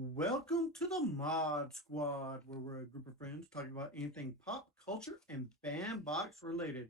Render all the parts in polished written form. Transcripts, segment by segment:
Welcome to the Mod Squad, where we're a group of friends talking about anything pop culture and bandbox related.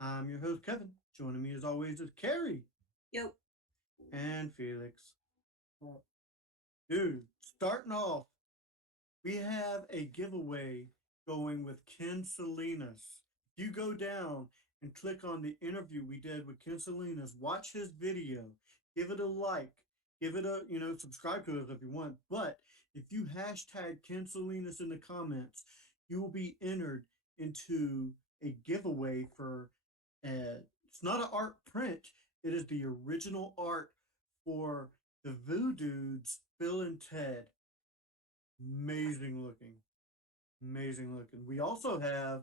I'm your host, Kevin. Joining me as always is Carrie Yep. and Felix. Well, Dude, starting off, we have a giveaway going with Ken Salinas. If you go down and click on the interview we did with Ken Salinas, watch his video, give it a like, give it a, subscribe to us if you want. But if you hashtag Ken Salinas in the comments, you will be entered into a giveaway for, it's not an art print, it is the original art for the Voodoo's Bill and Ted. Amazing looking. Amazing looking. We also have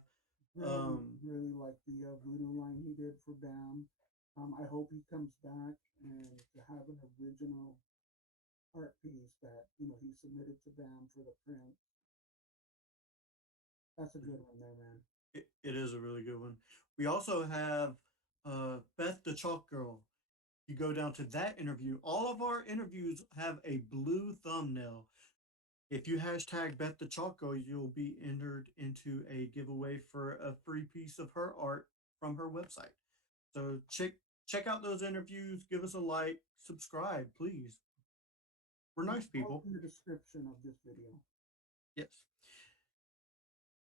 really, um really like the voodoo line he did for Bam. I hope he comes back and to have an original art piece that he submitted to Bam for the print. That's a good one there, man. it is a really good one. We also have Beth the Chalk Girl. You go down to that interview. All of our interviews have a blue thumbnail. If you hashtag Beth the Chalk Girl, you'll be entered into a giveaway for a free piece of her art from her website. So check out those interviews, give us a like, subscribe, please. We're nice All people. in the description of this video. Yes.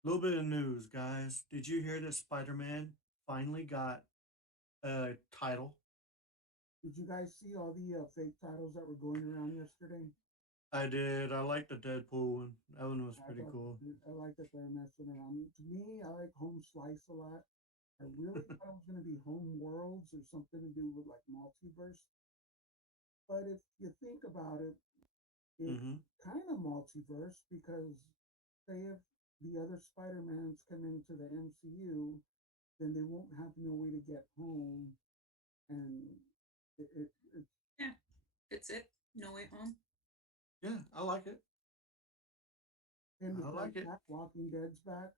A little bit of news, guys. Did you hear that Spider-Man finally got a title? Did you guys see all the fake titles that were going around yesterday? I did. I like the Deadpool one. That one was I pretty thought cool. I like that they're messing around. To me, I like Home Slice a lot. I really thought it was going to be Home Worlds or something to do with like multiverse. But if you think about it, it's Mm-hmm. kind of multiverse because say if the other Spider-Mans come into the MCU, then they won't have no way to get home, and it's Yeah. Fits it. No way home. Yeah, I like it. and I because like it. back Walking Dead's back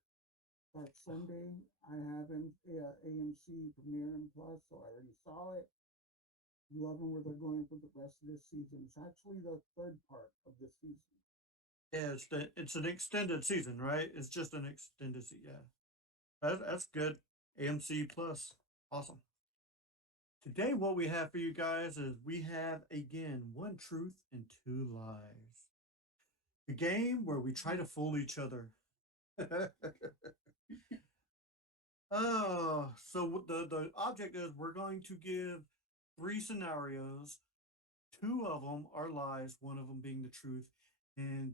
starts Sunday. I have an AMC Premiere and Plus, so I already saw it. Loving where they're going for the rest of this season. It's actually the third part of this season. Yeah, it's an extended season, right? It's just an extended season. Yeah, that's good. AMC Plus, awesome. Today, what we have for you guys is we have again one truth and two lies. The game where we try to fool each other. Oh, so the object is we're going to give three scenarios. Two of them are lies, one of them being the truth, and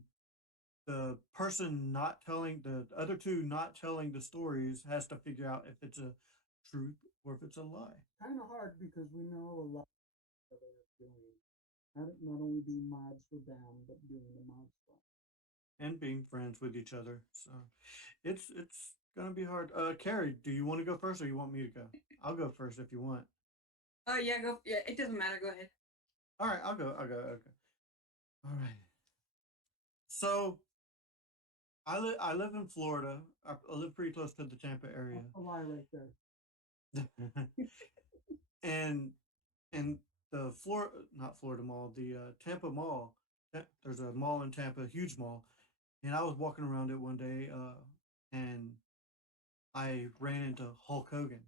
the person not telling the other two not telling the stories has to figure out if it's a truth or if it's a lie. Kind of hard because we know a lot of what they're doing. Not only being mods for BAM, but doing the mod stuff. And being friends with each other. So it's gonna be hard. Carrie, do you want to go first or you want me to go? I'll go first if you want. Oh yeah, go. Yeah, it doesn't matter. Go ahead. All right, I'll go. I'll go. Okay. All right. So I live in Florida. I live pretty close to the Tampa area. That's a lie right there. and and the Florida, not Florida Mall, the Tampa Mall. There's a mall in Tampa, a huge mall, and I was walking around it one day, and I ran into Hulk Hogan.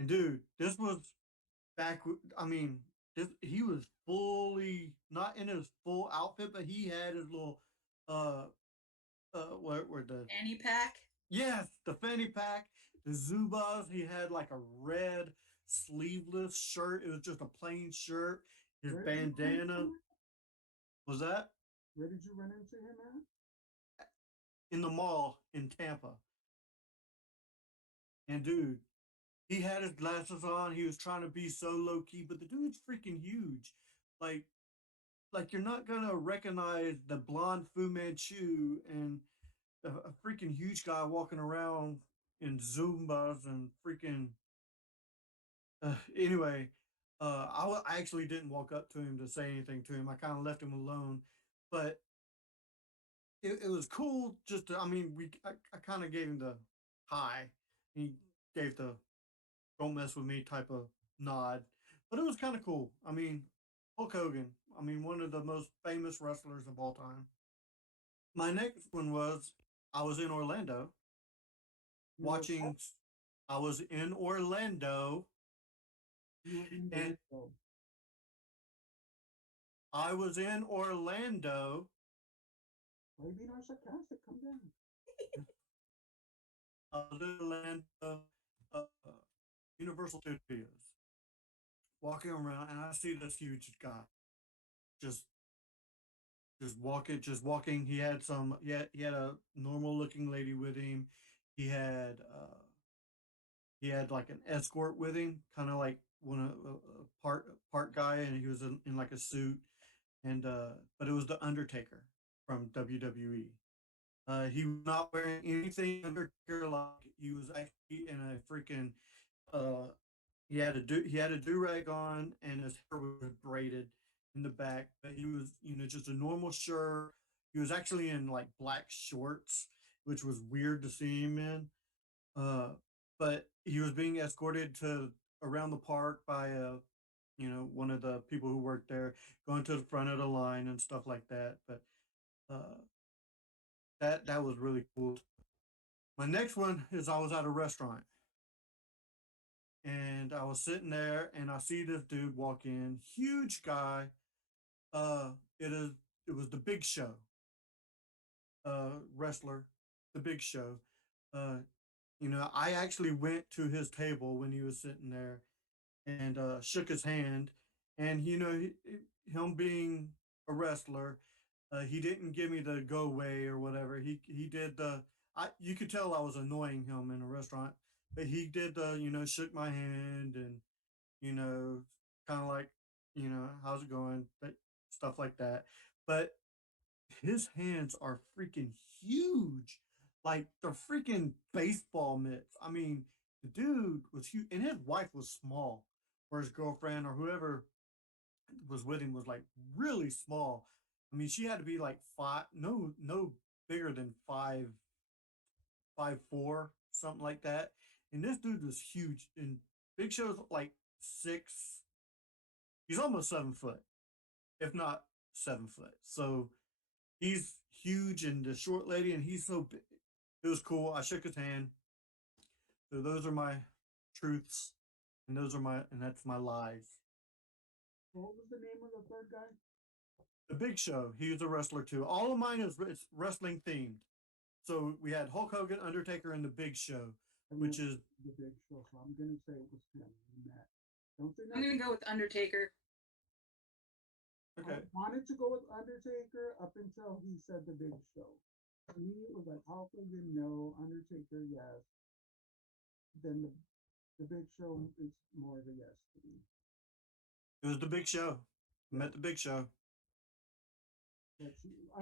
And dude, this was back. I mean, he was fully not in his full outfit, but he had his little uh what were the Annie pack. yes, the fanny pack, the Zubas. He had like a red sleeveless shirt. It was just a plain shirt. His Where did you run into bandana him? was that Where did you run into him at? in the mall in Tampa. And dude, he had his glasses on. He was trying to be so low key, but the dude's freaking huge. Like, like you're not gonna recognize the blonde Fu Manchu and a freaking huge guy walking around in Zumbas and freaking anyway, I actually didn't walk up to him to say anything to him. I kind of left him alone, but it was cool. Just to, I mean, I kind of gave him the hi. He gave the "don't mess with me" type of nod, but it was kind of cool. I mean, Hulk Hogan, I mean, one of the most famous wrestlers of all time. My next one was I was in Orlando You were watching. I was in Orlando, you were in the and window. I was in Orlando. Why are you being all sarcastic? Come down. I was in Orlando, uh, Universal Studios, walking around, and I see this huge guy just just walking. He had some. He had a normal looking lady with him. He had uh, he had like an escort with him, kind of like one a part guy, and he was in like a suit. And but it was the Undertaker from WWE. He was not wearing anything Undertaker like. He was actually in a freaking uh, he had a do rag on, and his hair was braided in the back. But he was, just a normal shirt. He was actually in like black shorts, which was weird to see him in. Uh, but he was being escorted to around the park by one of the people who worked there, going to the front of the line and stuff like that. But uh, that was really cool. My next one is I was at a restaurant and I was sitting there and I see this dude walk in, huge guy. Uh, it is it was the Big Show, wrestler, the Big Show. Uh, I actually went to his table when he was sitting there and shook his hand. And him being a wrestler, he didn't give me the go away or whatever. He did the. You could tell I was annoying him in a restaurant, but he did the shook my hand and you know kind of like how's it going, stuff like that. But his hands are freaking huge, like the freaking baseball mitts. I mean, the dude was huge, and his wife was small, or his girlfriend, or whoever was with him was like really small. I mean, she had to be like five, no bigger than 5'4", something like that. And this dude was huge. And Big Show's like 6. He's almost 7 foot, if not 7 foot. So he's huge, and the short lady, and he's so big. It was cool. I shook his hand. So those are my truths, and that's my lies. What was the name of the third guy? The Big Show. He was a wrestler too. All of mine is it's wrestling themed. So we had Hulk Hogan, Undertaker, and the Big Show, I which mean, is the Big Show. So I'm gonna say it was him. Matt. Don't say I'm gonna nothing. go with Undertaker. okay. I wanted to go with Undertaker up until he said the Big Show. To me, it was like Hulk Hogan, no. Undertaker, yes. Then the Big Show is more of a yes to me. It was the Big Show. I met the Big Show. But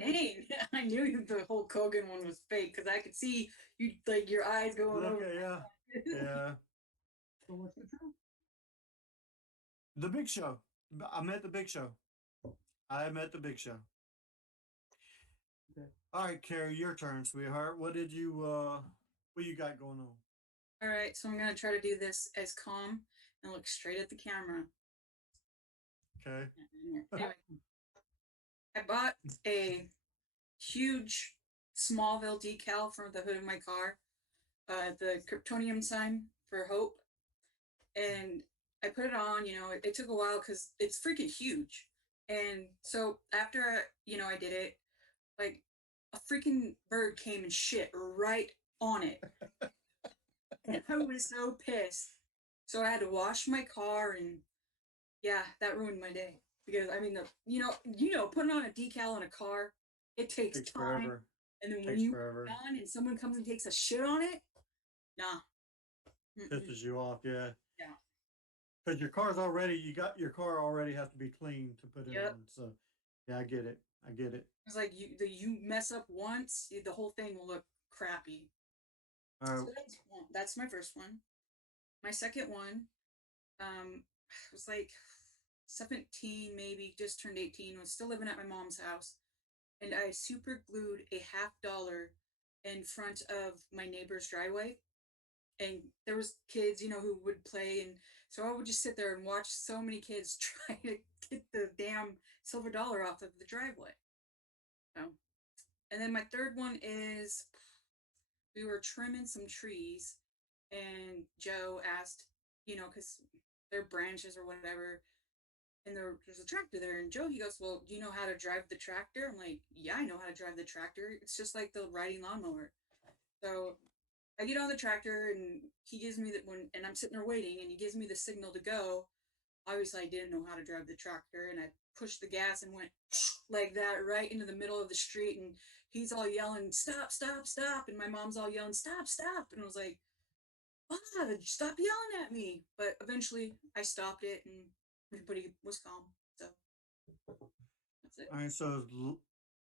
Dang, I knew the whole Kogan one was fake because I could see you like your eyes going over. Okay, yeah, yeah. So what's the truth? The Big Show. I met the Big Show. I met the Big Show. Okay. All right, Carrie, your turn, sweetheart. What you got going on? All right, so I'm gonna try to do this as calm and look straight at the camera. Okay. Anyway, I bought a huge Smallville decal for the hood of my car, the Kryptonium sign for hope, and I put it on. It took a while because it's freaking huge, and so after I did it, like a freaking bird came and shit right on it, and I was so pissed. So I had to wash my car, and yeah, that ruined my day because I mean putting on a decal on a car, it takes Takes time, forever. and then when Takes you forever. done and someone comes and takes a shit on it, nah. Pisses you off, yeah. Yeah. Because your car already has to be clean to put it Yep. on. So, yeah, I get it. I get it. It's like you mess up once, the whole thing will look crappy. All right. So that's my first one. My second one, I was like 17, maybe just turned 18. Was still living at my mom's house, and I super glued a $50 in front of my neighbor's driveway, and there was kids, who would play, and so I would just sit there and watch so many kids try to get the damn silver dollar off of the driveway. So, and then my third one is we were trimming some trees, and Joe asked, because they're branches or whatever, and there's a tractor there, and Joe, he goes, well, do you know how to drive the tractor? I'm like, yeah, I know how to drive the tractor. It's just like the riding lawnmower. So I get on the tractor, and he gives me and I'm sitting there waiting, and he gives me the signal to go. Obviously, I didn't know how to drive the tractor, and I pushed the gas and went like that right into the middle of the street, and he's all yelling, "Stop! Stop! Stop!" And my mom's all yelling, "Stop! Stop!" And I was like, "Ah, stop yelling at me!" But eventually, I stopped it, and everybody was calm. So that's it. All right,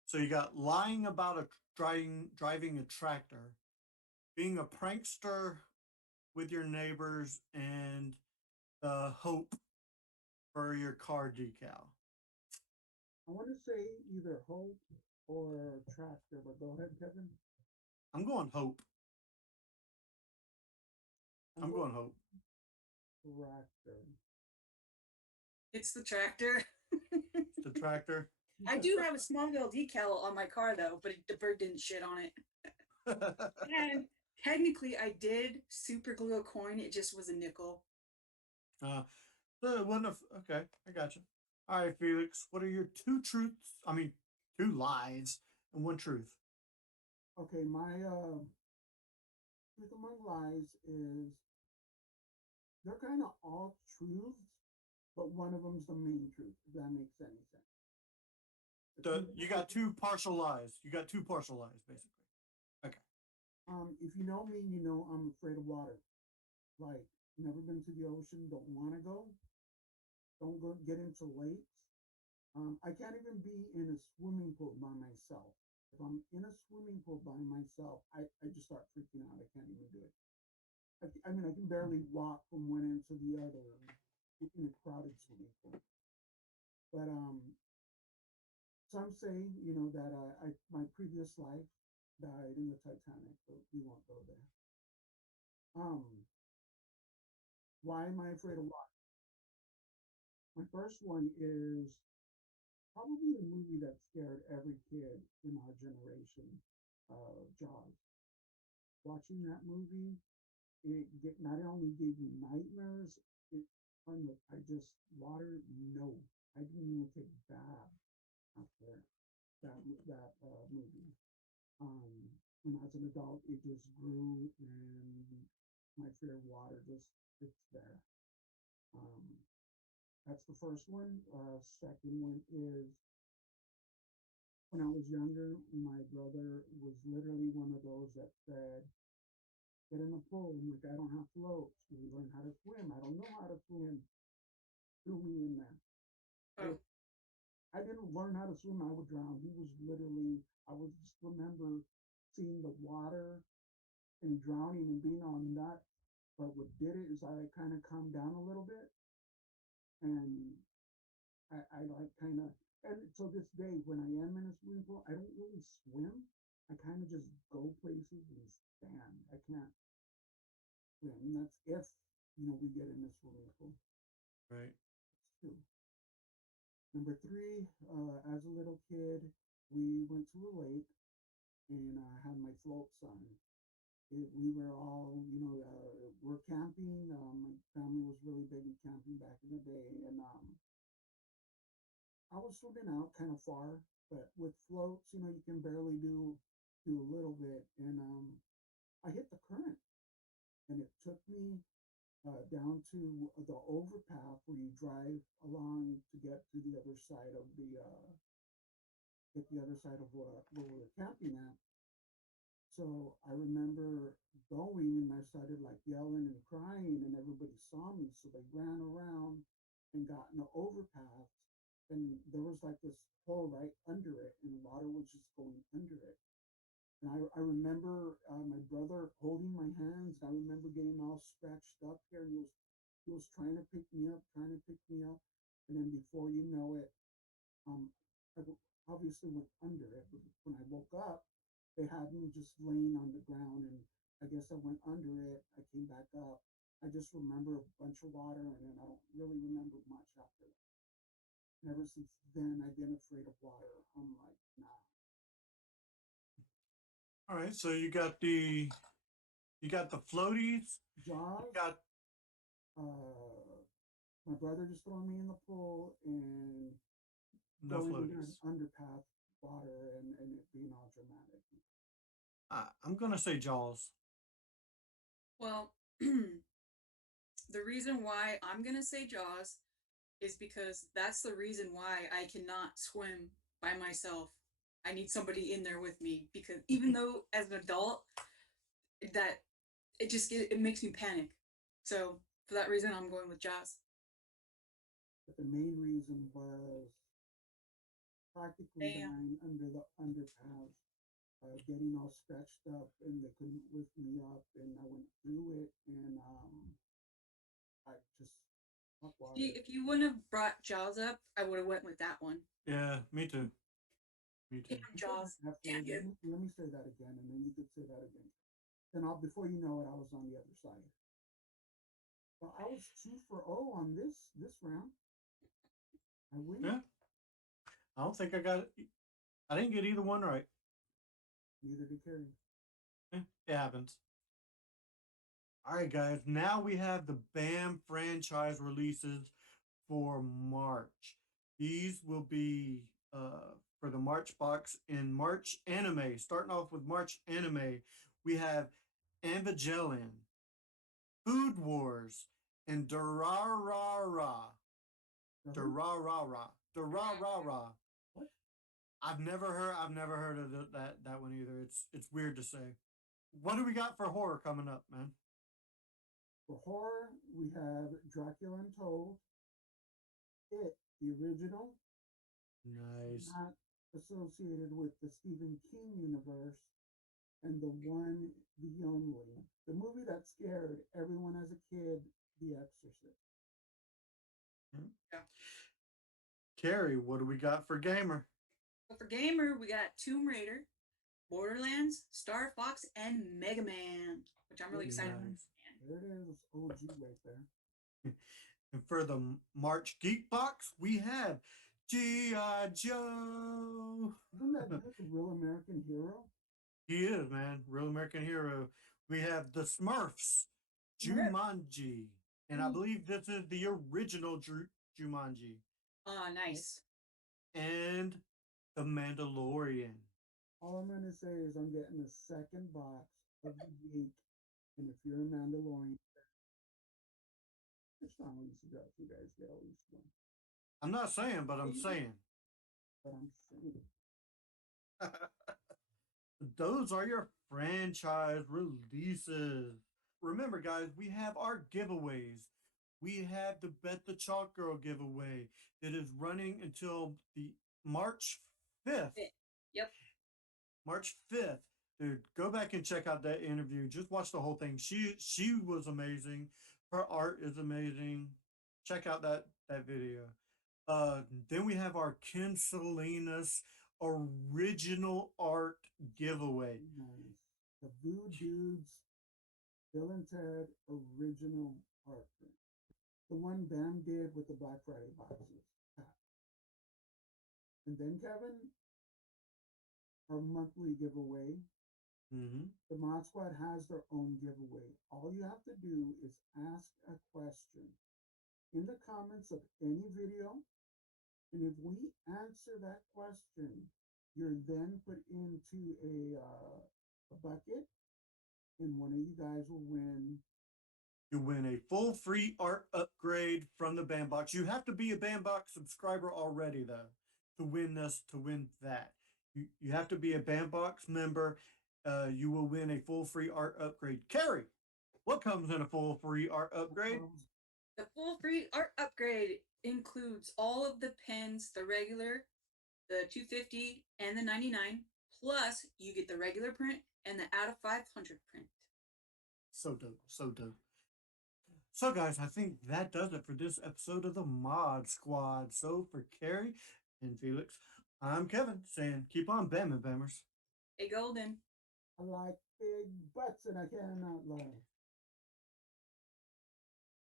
so you got lying about driving a tractor, being a prankster with your neighbors, and the hope for your car decal. I want to say either hope or tractor, but go ahead, Kevin. I'm going hope. I'm I'm going going hope. tractor. It's the tractor. The tractor. I do have a Smallville decal on my car though, but the bird didn't shit on it. And technically, I did super glue a coin. It just was a nickel. uh, so it wouldn't have. Okay, I got you. All right, Felix. What are your two truths? I mean, two lies and one truth. Okay, my truth among lies is they're kind of all truths, but one of them's the main truth. If that makes any sense. You got two partial lies. You got two partial lies, basically. Okay. If you know me, you know I'm afraid of water. Like, never been to the ocean, don't want to go, don't go get into lakes. I can't even be in a swimming pool by myself. If I'm in a swimming pool by myself, I just start freaking out. I can't even do it. I mean, I can barely walk from one end to the other in a crowded swimming pool. But some say, that my previous life died in the Titanic, so we won't go there. Um, why am I afraid of water? My first one is probably the movie that scared every kid in our generation, Jaws. Watching that movie, not only gave me nightmares, it I just water. No, I didn't even take a bath after that movie. When I was an adult, it just grew, and my fear of water just it's there. Um, that's the first one. Second one is when I was younger, my brother was literally one of those that said, "Get in the pool." I'm like, "I don't have floats. We learn how to swim. I don't know how to swim." Threw me in there. Oh, If I didn't learn how to swim, I would drown. He was literally. I would just remember seeing the water and drowning and being on that. But what did it is I kind of calmed down a little bit, and I like kind of, and so this day when I am in a swimming pool, I don't really swim. I kind of just go places and stand. I can't swim. And that's if we get in a swimming pool. Right. That's two. Number three, as a little kid, we went to a lake and I had my floats on. We were all, we're camping. My family was really big in camping back in the day, and I was swimming out kind of far, but with floats, you can barely do a little bit, and I hit the current, and it took me down to the overpath where you drive along to get to the other side of where we were camping at. So I remember going and I started like yelling and crying, and everybody saw me. So they ran around and got in the overpass. And there was like this hole right under it, and the water was just going under it. And I remember my brother holding my hands. I remember getting all scratched up here, and he was trying to pick me up, trying to pick me up. And then before you know it, um, I obviously went under it. But when I woke up, they had me just laying on the ground, and I guess I went under it. I came back up. I just remember a bunch of water, and then I don't really remember much after that. And ever since then, I've been afraid of water. I'm like, nah. All right, so you got the floaties. You Jaws, got my brother just throwing me in the pool and no going under an floaties. underpass water and it being all dramatic. I'm gonna say Jaws. Well, the reason why I'm gonna say Jaws is because that's the reason why I cannot swim by myself. I need somebody in there with me because even though as an adult that it makes me panic. So for that reason, I'm going with Jaws. But the main reason was practically Damn. dying under the underpass, getting all scratched up, and they couldn't lift me up, and I went through it, and I just hot water. See, if you wouldn't have brought Jaws up, I would have went with that one. Yeah, me too. Me too. Damn, Jaws. Afterwards, Damn you. let me say that again, and then you could say that again. Then before you know it, I was on the other side. Well, I was 2 for 0 on this round. I win. Yeah. I don't think I got it. I didn't get either one right. Neither did Carrie. It happens. All right, guys. Now we have the BAM franchise releases for March. These will be for the March box in March anime. Starting off with March anime, we have Evangelion, Food Wars, and Durarara. Durarara. Durarara. What? I've never heard of that one either. It's weird to say. What do we got for horror coming up, man? For horror, we have Dracula Untold, It, the original, Nice. not associated with the Stephen King universe, and the one, the only, the movie that scared everyone as a kid, The Exorcist. Yeah. Carrie, what do we got for gamer? So for gamer, we got Tomb Raider, Borderlands, Star Fox, and Mega Man, which I'm really excited for. Nice. There it is, OG right there. And for the March Geek Box, we have G.I. Joe. Isn't that dude the real American hero? He is, man. Real American hero. We have the Smurfs, Jumanji. And I believe this is the original Jumanji. Nice. And the Mandalorian. All I'm gonna say is I'm getting the second box of the week, and if you're a Mandalorian, I strongly suggest you guys get at least one. I'm not saying, but I'm saying. But I'm saying, Those are your franchise releases. Remember, guys, we have our giveaways. We have the Bet the Chalk Girl giveaway that is running until the March 5th. Yep. March 5th. Dude, go back and check out that interview. Just watch the whole thing. She was amazing. Her art is amazing. Check out that video. Then we have our Ken Salinas original art giveaway. nice. The Voodoo Dudes, Bill and Ted original art print. The one Bam did with the Black Friday boxes. And then Kevin, our monthly giveaway. Mm-hmm. The Mod Squad has their own giveaway. All you have to do is ask a question in the comments of any video. And if we answer that question, you're then put into a bucket, and one of you guys will win. You win a full free art upgrade from the Bandbox. You have to be a Bandbox subscriber already, though, to win this, to win that. You have to be a Bandbox member. You will win a full free art upgrade. Carrie, what comes in a full free art upgrade? The full free art upgrade includes all of the pens, the regular, the 250, and the 99. Plus, you get the regular print and the out of 500 print. So dope. So dope. So, guys, I think that does it for this episode of the Mod Squad. So, for Carrie and Felix, I'm Kevin saying keep on bamming, bammers. Hey, Golden. I like big butts, and I cannot lie.